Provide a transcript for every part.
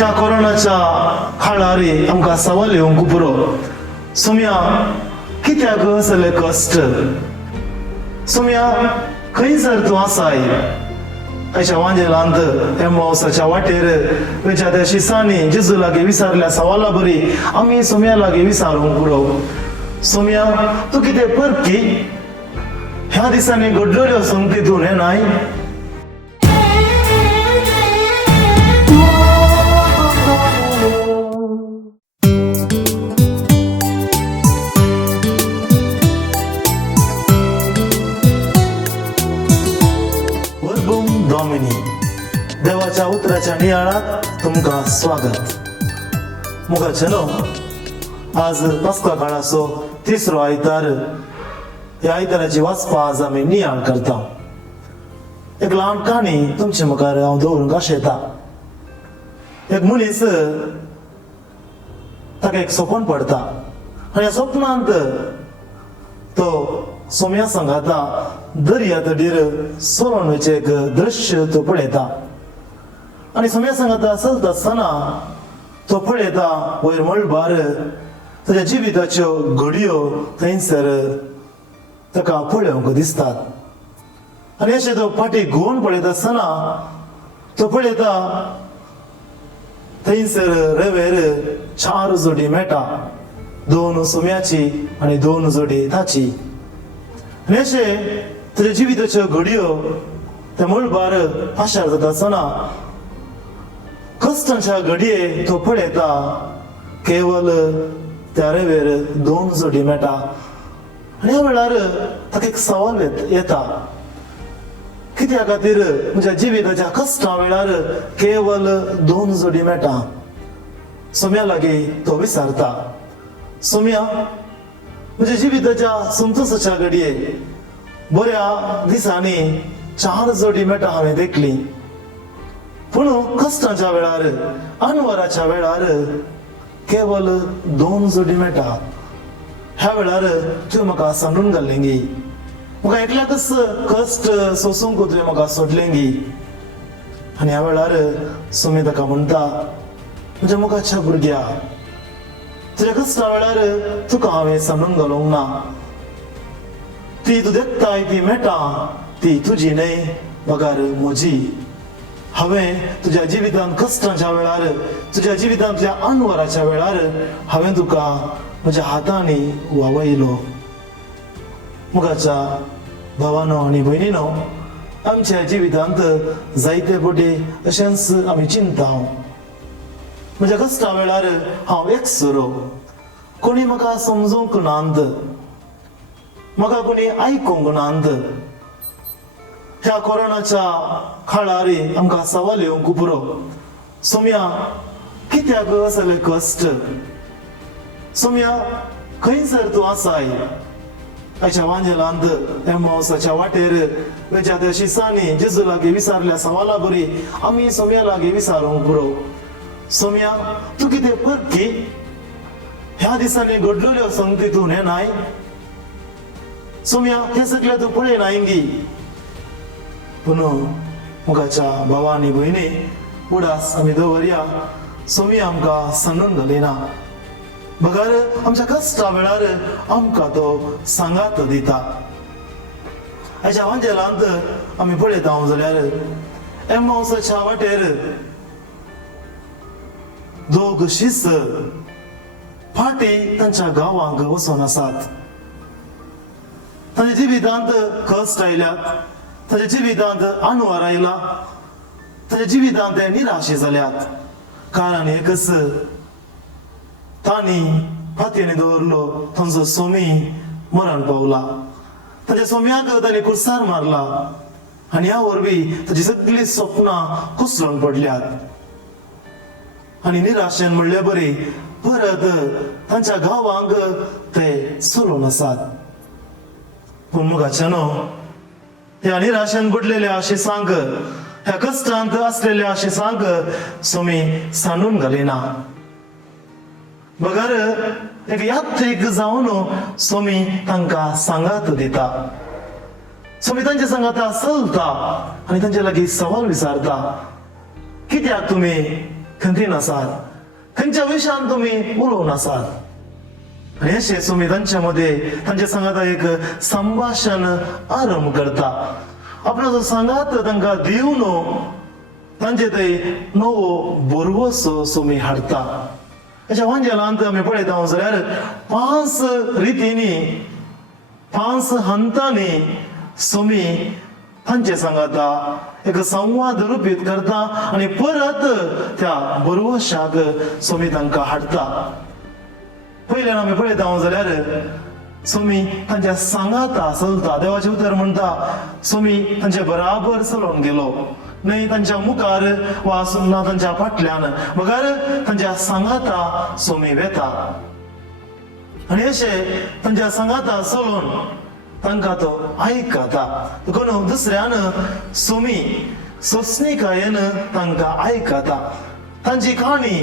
ह्या कोरोनाच्या काळारी आमकां सवाल येवंक पुरो सोम्या कित्याक असले कश्ट सोम्या खंयसर तूं आसाय अशा वांजेलांत एमावसाच्या वाटेर वेच्या त्या शिसांनी जेजू लागी विचारल्या सवाला बरी आमी सोम्या लागी विचारूंक पुरो सोम्या तूं कितें परकी ह्या दिसांनी घडलेल्यो संगती तूं नेनाय देवाच्या उतराच्या नियाळात तुमका स्वागत मुखाचेनो आज पास्का काळाचो तिसरो आयतार ह्या आयताराची वाचपा आज आमी नियाळ करता एक ल्हान काणी तुमचे मुखार हांव दवरूंक आशेता एक मनीस ताका एक सपन पडता आनी ह्या सपनांत तो सोम्या सांगाता दर्या तडीर सोलोन वयचे एक दृश्य तो पळयता आणि सोम्या सांगाता चलता आसतना तो पळयता वयर मळबार ताच्या जिविताच्यो घडयो थंयसर ताका पळोवंक दिसतात आनी अशें तो फाटीं घुंवून पळयता आसतना तो पळयता थंयसर रेंवेर 4 जोडी मेटा 2 सोम्याची आनी 2 जोडी ताची आनी अशें ताच्या जिविताच्यो घडयो त्या मळबार पाशार जाता आसतना कश्टांच्या घडये तो पळयता केवल त्या रेंवेर 2 जोडी मेटा आनी ह्या वेळार ताका एक सवाल येता कित्या खातीर म्हज्या जिविताच्या कश्टा वेळार केवल 2 जोडी मेटा सोम्या लागी तो विचारता सोम्या म्हज्या जिविताच्या संतोशाच्या घडये बऱ्या दिसांनी 4 जोडी मेटा हांवें देखली पूण कश्टांच्या वेळार अनवराच्या वेळार केवल 2 जोडी मेटा ह्या वेळार तुवें म्हाका सांडून घाल्लें गी म्हाका एकल्याकच कश्ट सोसूंक तुवें म्हाका सोडलें गी आनी ह्या वेळार सोमी ताका म्हणटा म्हज्या मुखाच्या भुरग्या तुज्या कश्टा वेळार तुका हांवें सांडून घालूंक ना ती तूं देखताय ती मेटा ती तुजी न्हय पगार म्हजी हांवें तुज्या जिवितांत कश्टांच्या वेळार तुज्या जिवितांतल्या अनवराच्या वेळार हांवें तुका म्हज्या हातांनी वावयलो मुखाच्या भावानो आनी भयणीनो आमच्या जिवितांत जायते फावटी अशेंच आमी चिंता म्हज्या कश्टा वेळार हांव एकसुरो कोणी म्हाका समजूंक नांत म्हाका कोणी आयकूंक नांत ह्या कोरोनाच्या काळारी आमकां सवाल येवंक पुरो सोम्या कित्याक असले कश्ट सोम्या खंयसर तूं आसाय अशा वांजेलांत एमावसाच्या वाटेर वेच्या त्या शिसांनी जेजू लागी विचारल्या सवाला बरी आमी सोम्या लागी विचारूंक पुरो सोम्या तूं कितें परकी ह्या दिसांनी घडलेल्यो संगती तूं नेनाय सोम्या हें सगळें तूं पळयनाय गी पूण मुखाच्या भावा आनी भयणी उडास आमी दवरया सोमी आमकां सांडून घालिना बगार आमच्या कश्टा वेळार आमकां तो सांगात दिता हेच्या वांजेलांत आमी पळयता जाल्यार एमावसाच्या वाटेर 2 शिस फाटीं तांच्या गांवांक वचून आसात तांच्या जिवितांत कश्ट आयल्यात ताच्या जिवितांत अनवर आयला ताच्या जिवितांत ते निराशे जाल्यात कारण एकच तांणी फातींनी दवरलो तांचो सोमी मरण पावला ताच्या सोम्याक तांणी कुर्सार मारला आनी ह्या वरवीं ताची सगळीं स्वप्नां कुसळून पडल्यात आनी निराशेन म्हणले बरी परत तांच्या गांवांक ते सोलून आसात पूण मुखाचेनो ह्या निराशेन बुडलेल्या शिसांक ह्या कश्टांत असलेल्या शिसांक सोमी सांडून घालिना बगार एक यात्रेक जावन सोमी तांकां सांगात दिता सोमी तांचे सांगाता चलता आनी तांचे लागीं सवाल विचारता कित्याक तुमी खंय नासात, खंयच्या विशयान तुम्ही उलोव नासात. आणि अशें तुमी तांच्या मध्ये तांच्या सांगात एक संभाषण आरंभ करता. आपणाचो सांगात तांकां दिवन तांचे थंय नवो बोरवोसो तुमी हाडता. अशा वांजेलांत आमी पळयता जाल्यार 5 रितींनी 5 हंतांनी तुमी तांचे सांगाता एक संवाद रुपीत करता आणि परत त्या बोरवोशाक तुमी तांकां हाडता. पयल्यान आमी पळयता जाल्यार तुमी तांच्या सांगाता चलता. देवाचे उतर म्हणटा तुमी तांचे बराबर चलोन गेलो, न्हय तांच्या मुखार वा ना तांच्या फाटल्यान, मगर तांच्या सांगाता तुमी वेता. आणि अशें तांच्या सांगाता चलोन तांकां तो आयकता. कोण दुसऱ्यान तुमी सोंसणीकायेन तांकां आयकता. तांची काणी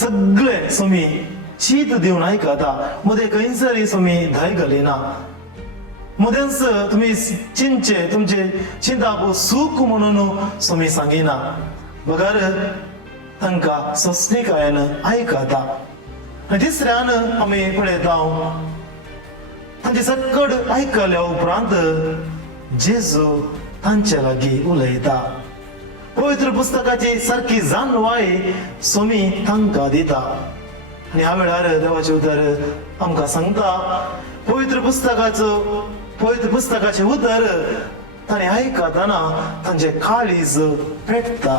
सगळे तुमी शीत दिवन आयकता. मदें खंयसरी तुमी धय घालिना. मदेंच तुमी चिंचे तुमचे चिंताप सूख म्हणून तुमी सांगिना, मगर तांकां सोंसणीकायेन आयकता. आनी तिसऱ्यान आमी पळयता तांचे सकड आयकल्या उपरांत जेजू तांचे लागीं उलयता. पवित्र पुस्तकाची सारकी जाणवाय तुमी तांकां दिता. आनी ह्या वेळार देवाचे उतर आमकां सांगता पवित्र पुस्तकाचे उतर ताणें आयकतना तांचे काळीज पेटता.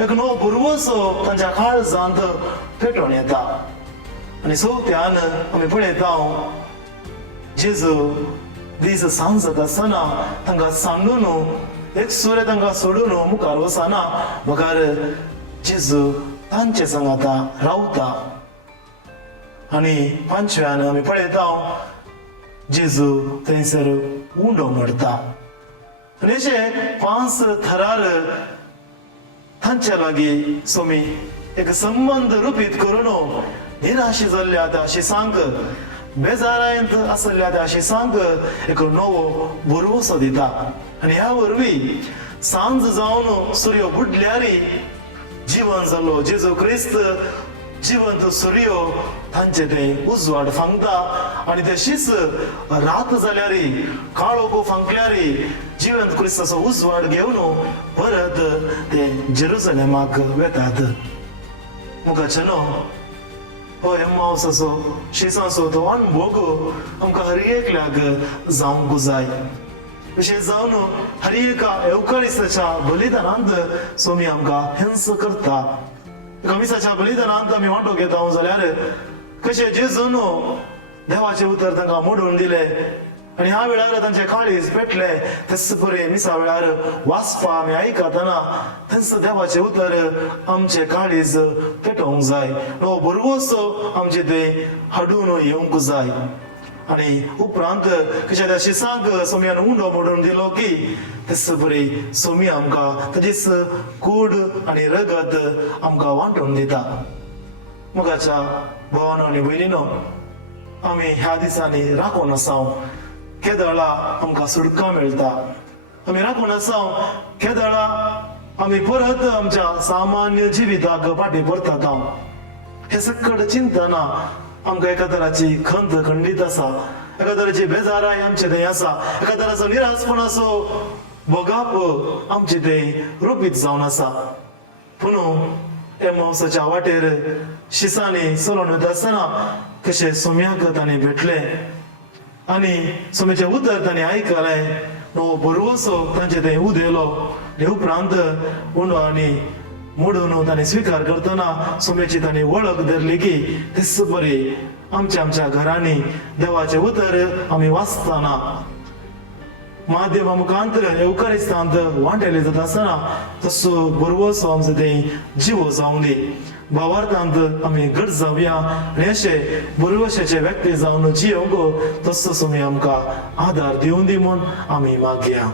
एक नवो बोरवोसो तांच्या काळजांत पेटोवन येता. आनी चवथ्यान आमी पळयता जेजू दीस सांज जाता आसतना तांकां सांडून एक सूर्य तांकां सोडून मुखार वचना, मगर जेजू तांचे सांगाता रावता. आनी पांचव्यान आमी पळयता जेजू थंयसर उंडो मोडटा. आनी अशे 5 थरार तांचे लागीं तुमी एक संबंध रुपीत करून निराशे जाल्ल्या त्या शिसांक, बेजारायंत आसल्या त्या शिसांक एक नवो बोरवोसो दिता. आनी ह्या वरवीं सांज जावन सूर्य बुडल्यार जीवन जालो. जेजू क्रिस्त जिवंत सूर्य तांचे ते उजवाड फांकता. आनी ते शिस रात जाल्यार काळोख फांकल्यार जिवंत क्रिस्ताचो उजवाड घेवन परत ते जेरुसलेमाक वेतात. मुखाचे न्हू हो एम्माउसाचो शिसाचो तो अणभव आमकां हर एकल्याक जावंक जाय. अशें जावन हर एका एवकारिस्ताच्या बलिदानांत तुमी आमकां हिंस करता. कमिसाच्या बलिदानांत आमी वांटो घेता जाल्यार कशें जेजून देवाचे उतर तांकां मोडून दिले आनी ह्या वेळार तांचे काळीज पेटले. तेच परे मिसा वेळार वाचपा आमी आयकतना थंयच देवाचे उतर आमचे काळीज पेटोवंक जाय. नवो बोरवोसो आमचे ते हाडून येवंक जाय. आनी उपरांत कशें त्या शिसांक सोम्यान उंडो मोडून दिलो की तेच परी सोमी आमकां ताचीच कूड आनी रगत आमकां वांटून दिता. मुखाच्या भावानो आनी भयणीनो, आमी ह्या दिसांनी राखून आसाव. केदळा आमकां सुटका मेळटा. आमी राखून आसाव. केदळा आमी परत आमच्या सामान्य जिविताक फाटीं परतात. हे सकट चिंतना आमकां एका तराची खंत खंडीत आसा. एका तराची बेजाराय आमचे थंय आसा. एका तराचो निरासपणाचो भोगाप आमचे थंय रुपीत जावन आसा. पूण एम्माउसाच्या वाटेर शिसांनी चलोन वता आसतना कशें सोम्याक तांणी भेटले आनी सोम्याचें उतर तांणी आयकलें. नवो बोरवोसो तांचे थंय उदेलो. हे उपरांत उंडवांनी मोडून तांणी स्विकार करतना सोम्याची तांणी वळख धरली की तेच बरे आमच्या घरांनी देवाचे उतर आमी वाचतना माध्यमा मुखांतर एवकारिस्तांत वांटेले जाता आसतना तसो बोरवोसो आमचो थंय जिवो जावं दी. भावार्थांत आमी घट जावया आनी अशे बोरवोशाचे व्यक्ती जावन जियोंक तसो सोमी आमकां आदार दिवं दी म्हूण आमी मागया.